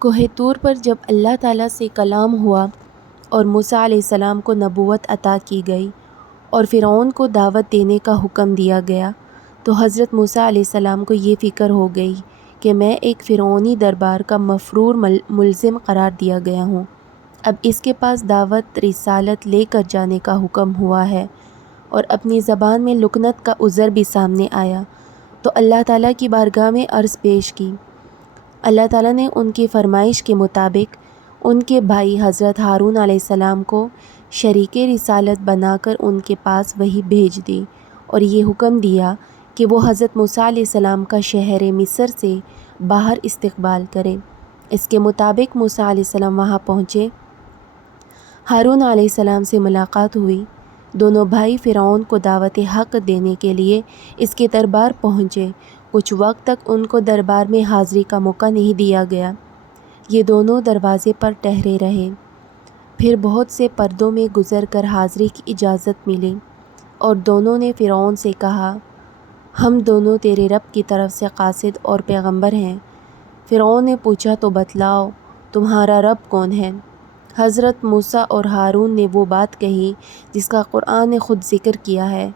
کوہ طور پر جب اللہ تعالیٰ سے کلام ہوا اور موسیٰ علیہ السلام کو نبوت عطا کی گئی اور فرعون کو دعوت دینے کا حکم دیا گیا، تو حضرت موسیٰ علیہ السلام کو یہ فکر ہو گئی کہ میں ایک فرعونی دربار کا مفرور ملزم قرار دیا گیا ہوں۔ اب اس کے پاس دعوت رسالت لے کر جانے کا حکم ہوا ہے اور اپنی زبان میں لکنت کا عذر بھی سامنے آیا، تو اللہ تعالیٰ کی بارگاہ میں عرض پیش کی۔ اللہ تعالیٰ نے ان کی فرمائش کے مطابق ان کے بھائی حضرت ہارون علیہ السلام کو شریک رسالت بنا کر ان کے پاس وحی بھیج دی اور یہ حکم دیا کہ وہ حضرت موسیٰ علیہ السلام کا شہر مصر سے باہر استقبال کریں۔ اس کے مطابق موسیٰ علیہ السلام وہاں پہنچے، ہارون علیہ السلام سے ملاقات ہوئی۔ دونوں بھائی فرعون کو دعوت حق دینے کے لیے اس کے دربار پہنچے۔ کچھ وقت تک ان کو دربار میں حاضری کا موقع نہیں دیا گیا۔ یہ دونوں دروازے پر ٹھہرے رہے، پھر بہت سے پردوں میں گزر کر حاضری کی اجازت ملی اور دونوں نے فرعون سے کہا، ہم دونوں تیرے رب کی طرف سے قاصد اور پیغمبر ہیں۔ فرعون نے پوچھا، تو بتلاؤ تمہارا رب کون ہے؟ حضرت موسیٰ اور ہارون نے وہ بات کہی جس کا قرآن نے خود ذکر کیا ہے۔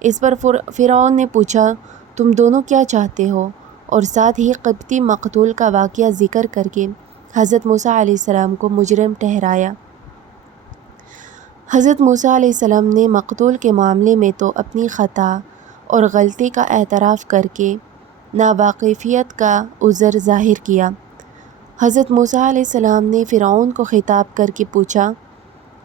اس پر فرعون نے پوچھا، تم دونوں کیا چاہتے ہو؟ اور ساتھ ہی قبطی مقتول کا واقعہ ذکر کر کے حضرت موسیٰ علیہ السلام کو مجرم ٹھہرایا۔ حضرت موسیٰ علیہ السلام نے مقتول کے معاملے میں تو اپنی خطا اور غلطی کا اعتراف کر کے ناواقفیت کا عذر ظاہر کیا۔ حضرت موسیٰ علیہ السلام نے فرعون کو خطاب کر کے پوچھا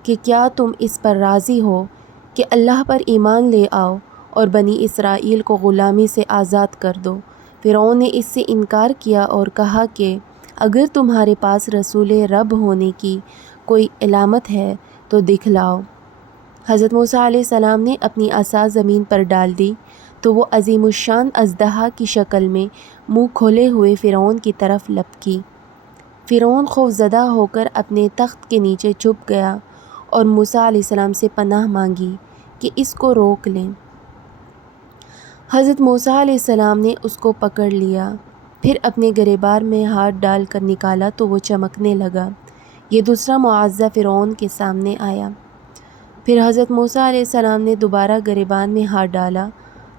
کہ کیا تم اس پر راضی ہو کہ اللہ پر ایمان لے آؤ اور بنی اسرائیل کو غلامی سے آزاد کر دو؟ فرعون نے اس سے انکار کیا اور کہا کہ اگر تمہارے پاس رسول رب ہونے کی کوئی علامت ہے تو دکھلاؤ۔ حضرت موسیٰ علیہ السلام نے اپنی عصا زمین پر ڈال دی تو وہ عظیم الشان اژدہا کی شکل میں منہ کھولے ہوئے فرعون کی طرف لپکی۔ فرعون خوف زدہ ہو کر اپنے تخت کے نیچے چھپ گیا اور موسیٰ علیہ السلام سے پناہ مانگی کہ اس کو روک لیں۔ حضرت موسیٰ علیہ السلام نے اس کو پکڑ لیا، پھر اپنے گریبان میں ہاتھ ڈال کر نکالا تو وہ چمکنے لگا۔ یہ دوسرا معجزہ فرعون کے سامنے آیا۔ پھر حضرت موسیٰ علیہ السلام نے دوبارہ گریبان میں ہاتھ ڈالا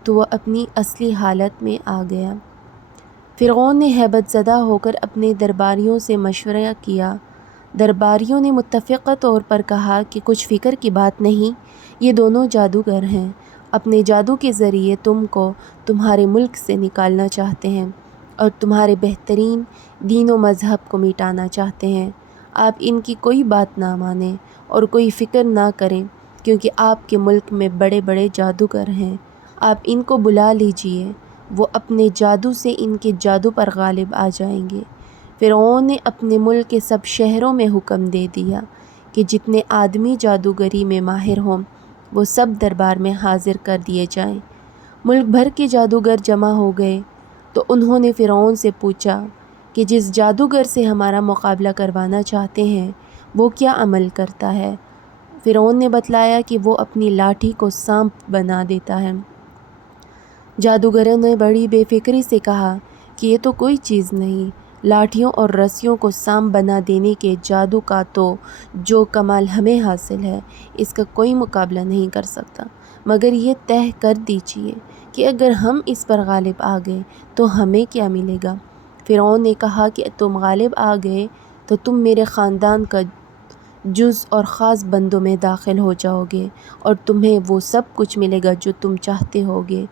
تو وہ اپنی اصلی حالت میں آ گیا۔ فرعون نے ہیبت زدہ ہو کر اپنے درباریوں سے مشورہ کیا۔ درباریوں نے متفقہ طور پر کہا کہ کچھ فکر کی بات نہیں، یہ دونوں جادوگر ہیں، اپنے جادو کے ذریعے تم کو تمہارے ملک سے نکالنا چاہتے ہیں اور تمہارے بہترین دین و مذہب کو مٹانا چاہتے ہیں۔ آپ ان کی کوئی بات نہ مانیں اور کوئی فکر نہ کریں، کیونکہ آپ کے ملک میں بڑے بڑے جادوگر ہیں۔ آپ ان کو بلا لیجئے، وہ اپنے جادو سے ان کے جادو پر غالب آ جائیں گے۔ فرعون نے اپنے ملک کے سب شہروں میں حکم دے دیا کہ جتنے آدمی جادوگری میں ماہر ہوں وہ سب دربار میں حاضر کر دیے جائیں۔ ملک بھر کے جادوگر جمع ہو گئے تو انہوں نے فرعون سے پوچھا کہ جس جادوگر سے ہمارا مقابلہ کروانا چاہتے ہیں وہ کیا عمل کرتا ہے؟ فرعون نے بتلایا کہ وہ اپنی لاٹھی کو سانپ بنا دیتا ہے۔ جادوگروں نے بڑی بے فکری سے کہا کہ یہ تو کوئی چیز نہیں، لاٹھیوں اور رسیوں کو سانپ بنا دینے کے جادو کا تو جو کمال ہمیں حاصل ہے اس کا کوئی مقابلہ نہیں کر سکتا، مگر یہ طے کر دیجئے کہ اگر ہم اس پر غالب آ گئے تو ہمیں کیا ملے گا؟ فرعون نے کہا کہ تم غالب آ گئے تو تم میرے خاندان کا جز اور خاص بندوں میں داخل ہو جاؤ گے اور تمہیں وہ سب کچھ ملے گا جو تم چاہتے ہوگے۔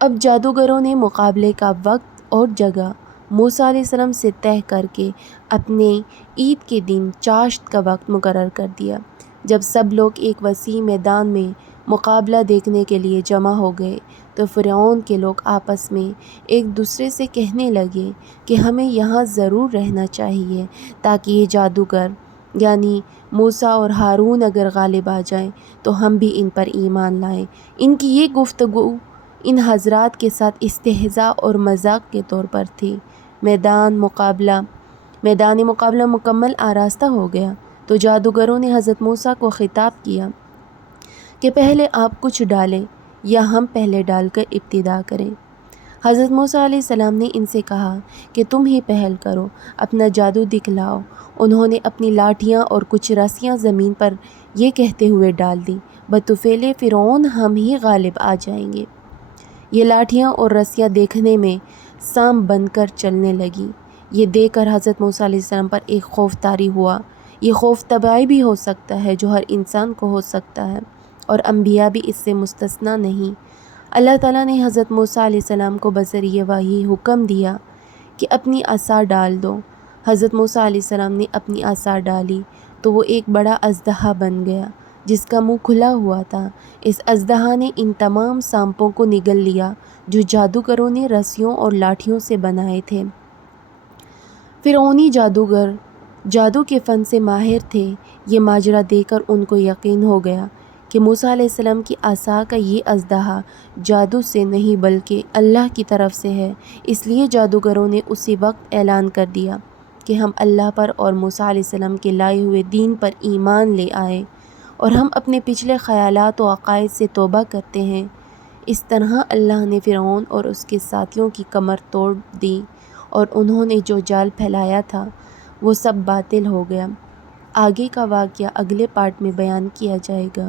اب جادوگروں نے مقابلے کا وقت اور جگہ موسیٰ علیہ السلام سے طے کر کے اپنے عید کے دن چاشت کا وقت مقرر کر دیا۔ جب سب لوگ ایک وسیع میدان میں مقابلہ دیکھنے کے لیے جمع ہو گئے تو فرعون کے لوگ آپس میں ایک دوسرے سے کہنے لگے کہ ہمیں یہاں ضرور رہنا چاہیے تاکہ یہ جادوگر یعنی موسیٰ اور ہارون اگر غالب آ جائیں تو ہم بھی ان پر ایمان لائیں۔ ان کی یہ گفتگو ان حضرات کے ساتھ استہزاء اور مذاق کے طور پر تھی۔ میدان مقابلہ مکمل آراستہ ہو گیا تو جادوگروں نے حضرت موسیٰ کو خطاب کیا کہ پہلے آپ کچھ ڈالیں یا ہم پہلے ڈال کر ابتدا کریں۔ حضرت موسیٰ علیہ السلام نے ان سے کہا کہ تم ہی پہل کرو، اپنا جادو دکھلاؤ۔ انہوں نے اپنی لاٹھیاں اور کچھ رسیاں زمین پر یہ کہتے ہوئے ڈال دیں، بطفیل فرعون ہم ہی غالب آ جائیں گے۔ یہ لاٹھیاں اور رسیاں دیکھنے میں سانپ بن کر چلنے لگیں۔ یہ دیکھ کر حضرت موسیٰ علیہ السلام پر ایک خوف طاری ہوا۔ یہ خوف طبعی بھی ہو سکتا ہے جو ہر انسان کو ہو سکتا ہے، اور انبیاء بھی اس سے مستثنیٰ نہیں۔ اللہ تعالیٰ نے حضرت موسیٰ علیہ السلام کو بذریعہ وحی حکم دیا کہ اپنی عصا ڈال دو۔ حضرت موسیٰ علیہ السلام نے اپنی عصا ڈالی تو وہ ایک بڑا اژدہا بن گیا جس کا منہ کھلا ہوا تھا۔ اس اژدہا نے ان تمام سانپوں کو نگل لیا جو جادوگروں نے رسیوں اور لاٹھیوں سے بنائے تھے۔ فرعونی جادوگر جادو کے فن سے ماہر تھے۔ یہ ماجرا دیکھ کر ان کو یقین ہو گیا کہ موسیٰ علیہ السلام کی عصا کا یہ اژدہا جادو سے نہیں بلکہ اللہ کی طرف سے ہے۔ اس لیے جادوگروں نے اسی وقت اعلان کر دیا کہ ہم اللہ پر اور موسیٰ علیہ السلام کے لائے ہوئے دین پر ایمان لے آئے، اور ہم اپنے پچھلے خیالات و عقائد سے توبہ کرتے ہیں۔ اس طرح اللہ نے فرعون اور اس کے ساتھیوں کی کمر توڑ دی، اور انہوں نے جو جال پھیلایا تھا وہ سب باطل ہو گیا۔ آگے کا واقعہ اگلے پارٹ میں بیان کیا جائے گا۔